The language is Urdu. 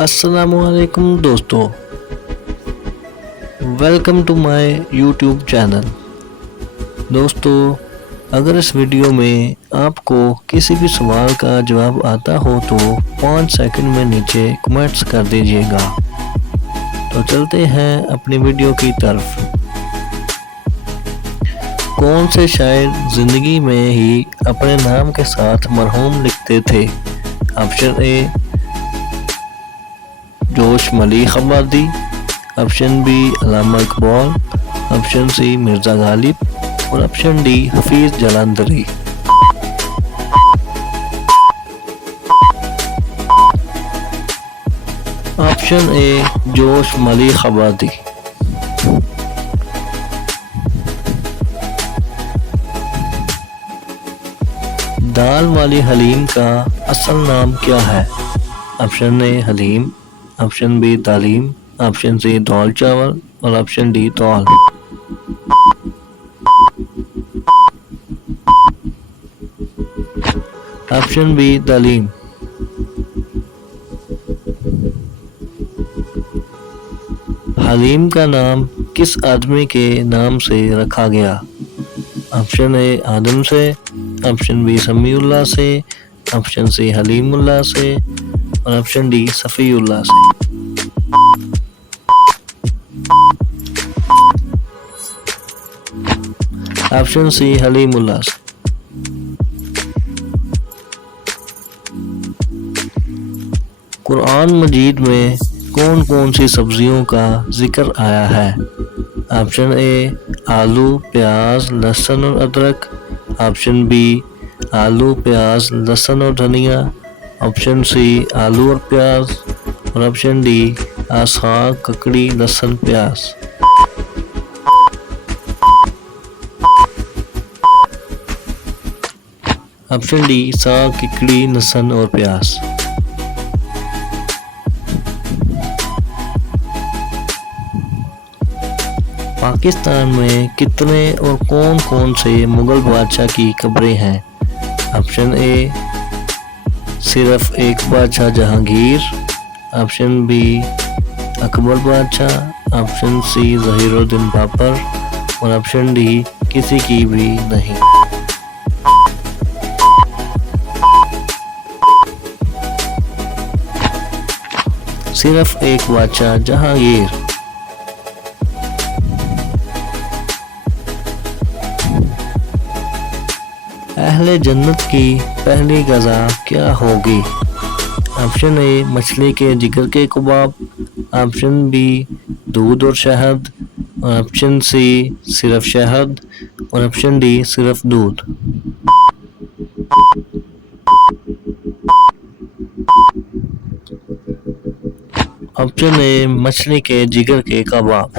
السلام علیکم دوستو، welcome to my YouTube channel. دوستو، اگر اس ویڈیو میں آپ کو کسی بھی سوال کا جواب آتا ہو تو 5 سیکنڈ میں نیچے کمنٹس کر دیجیے گا۔ تو چلتے ہیں اپنی ویڈیو کی طرف۔ کون سے شاعر زندگی میں ہی اپنے نام کے ساتھ مرحوم لکھتے تھے؟ آپشن اے جوش ملیح آبادی، آپشن بی علامہ اقبال، آپشن سی مرزا غالب اور آپشن ڈی حفیظ جلندھری۔ آپشن اے جوش ملیح آبادی۔ دال والی حلیم کا اصل نام کیا ہے؟ آپشن اے حلیم، آپشن بی تعلیم، آپشن سی دال چاول اور آپشن ڈی دال۔ آپشن بی تعلیم۔ حلیم کا نام کس آدمی کے نام سے رکھا گیا؟ آپشن اے آدم سے، آپشن بی سمیع اللہ سے، آپشن سی حلیم اللہ سے اور آپشن ڈی صفی اللہ سے۔ آپشن سی حلیم اللہ سے۔ قرآن مجید میں کون کون سی سبزیوں کا ذکر آیا ہے؟ آپشن اے آلو، پیاز، لہسن اور ادرک، آپشن بی آلو، پیاز، لہسن اور دھنیا، آپشن سی آلو اور پیاز اور آپشن ڈی ساگ، ککڑی، لہسن، پیاز۔ آپشن ڈی ساگ، ککڑی، لہسن اور پیاز۔ پاکستان میں کتنے اور کون کون سے مغل بادشاہ کی قبریں ہیں؟ آپشن اے صرف ایک بادشاہ جہانگیر، آپشن بی اکبر بادشاہ، آپشن سی ظہیر الدین بابر اور آپشن ڈی کسی کی بھی نہیں۔ صرف ایک بادشاہ جہانگیر۔ اہل جنت کی پہلی غذا کیا ہوگی؟ آپشن اے مچھلی کے جگر کے کباب، آپشن بی دودھ اور شہد، آپشن سی صرف شہد اور آپشن ڈی صرف دودھ۔ آپشن اے مچھلی کے جگر کے کباب۔